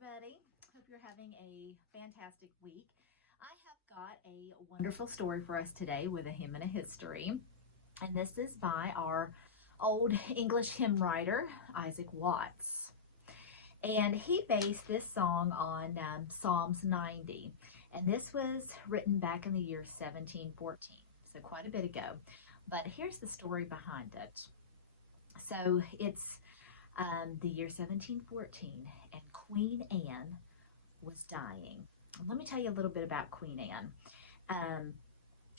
everybody. Hope you're having a fantastic week. I have got a wonderful story for us today with a hymn and a history. And this is by our old English hymn writer, Issac Watts. And he based this song on Psalms 90. And this was written back in the year 1714, so quite a bit ago. But here's the story behind it. So it's the year 1714, and Queen Anne was dying. Let me tell you a little bit about Queen Anne.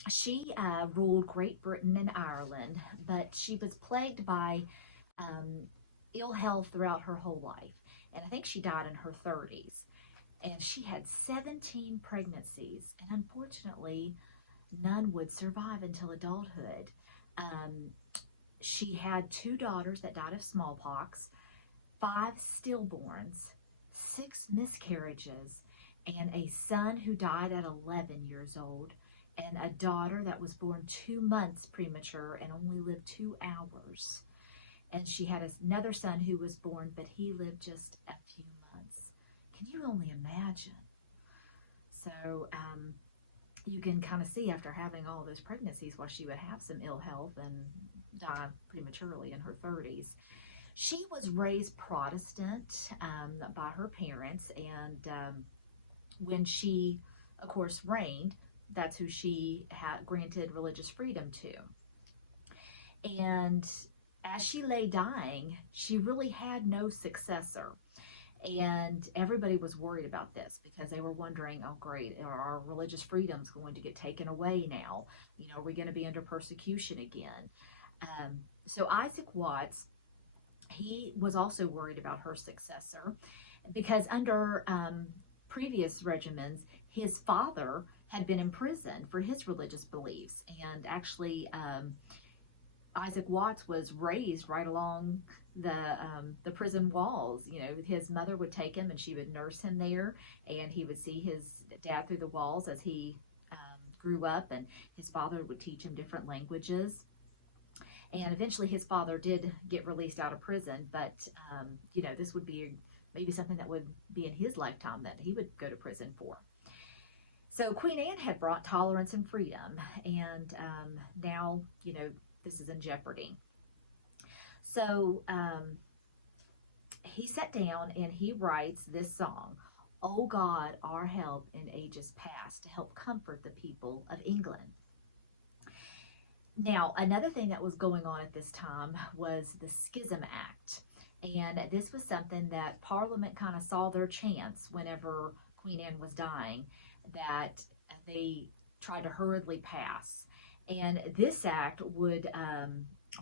She ruled Great Britain and Ireland, but she was plagued by ill health throughout her whole life. And I think she died in her 30s. And she had 17 pregnancies, and unfortunately, none would survive until adulthood. She had 2 daughters that died of smallpox, 5 stillborns, 6 miscarriages, and a son who died at 11 years old, and a daughter that was born 2 months premature and only lived 2 hours. And she had another son who was born, but he lived just a few months. Can you only imagine? So, you can kind of see after having all those pregnancies why she would have some ill health and die prematurely in her 30s. She was raised Protestant by her parents, and when she, of course, reigned, that's who she had granted religious freedom to. And as she lay dying, she really had no successor. And everybody was worried about this because they were wondering, oh great, are our religious freedoms going to get taken away now? You know, are we going to be under persecution again? So Issac Watts, he was also worried about her successor because under previous regimens, his father had been imprisoned for his religious beliefs. And actually, Issac Watts was raised right along the prison walls. You know, his mother would take him and she would nurse him there, and he would see his dad through the walls as he grew up, and his father would teach him different languages. And eventually his father did get released out of prison, but you know, this would be maybe something that would be in his lifetime that he would go to prison for. So Queen Anne had brought tolerance and freedom, and now, you know, this is in jeopardy. So he sat down and he writes this song, "O God, our help in ages past," to help comfort the people of England. Now, another thing that was going on at this time was the Schism Act. And this was something that Parliament kind of saw their chance whenever Queen Anne was dying, that they tried to hurriedly pass. And this act would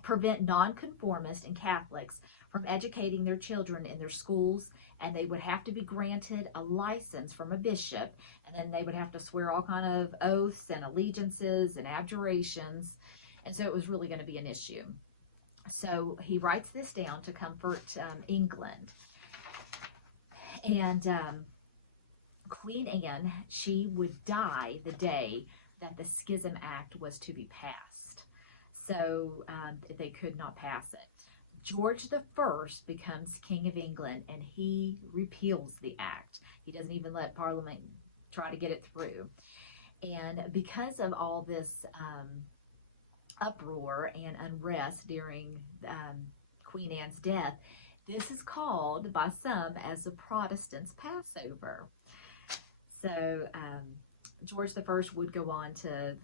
prevent nonconformists and Catholics from educating their children in their schools, and they would have to be granted a license from a bishop, and then they would have to swear all kind of oaths and allegiances and abjurations, and so it was really going to be an issue. So he writes this down to comfort England. And Queen Anne, she would die the day that the Schism Act was to be passed. So they could not pass it. George I becomes King of England, and he repeals the act. He doesn't even let Parliament try to get it through. And because of all this uproar and unrest during Queen Anne's death, this is called by some as the Protestant Passover. So George I would go on to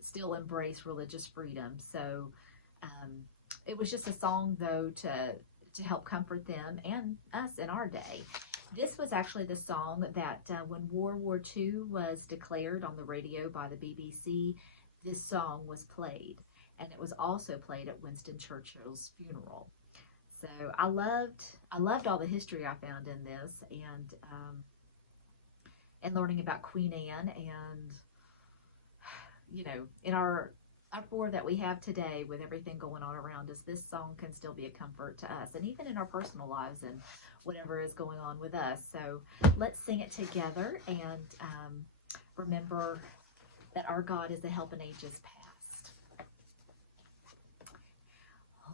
still embrace religious freedom. So it was just a song, though, to help comfort them and us in our day. This was actually the song that when World War II was declared on the radio by the BBC, this song was played. And it was also played at Winston Churchill's funeral. So I loved all the history I found in this, and learning about Queen Anne, and you know, in our uproar that we have today with everything going on around us, this song can still be a comfort to us, and even in our personal lives and whatever is going on with us. So let's sing it together and remember that our God is the help in ages past.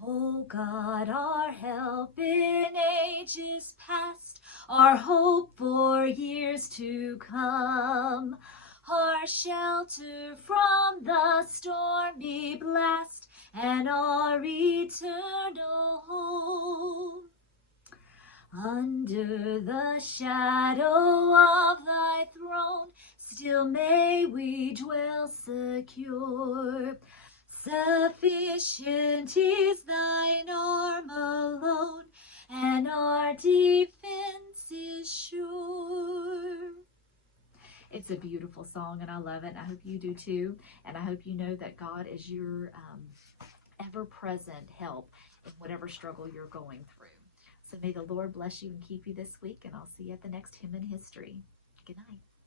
O God, our help in ages past, our hope for years to come, our shelter from the stormy blast, and our eternal home. Under the shadow of thy throne, still may we dwell secure. Sufficient is thine arm alone, and our defense is sure. It's a beautiful song, and I love it. I hope you do too. And I hope you know that God is your ever-present help in whatever struggle you're going through. So may the Lord bless you and keep you this week, and I'll see you at the next Hymn in History. Good night.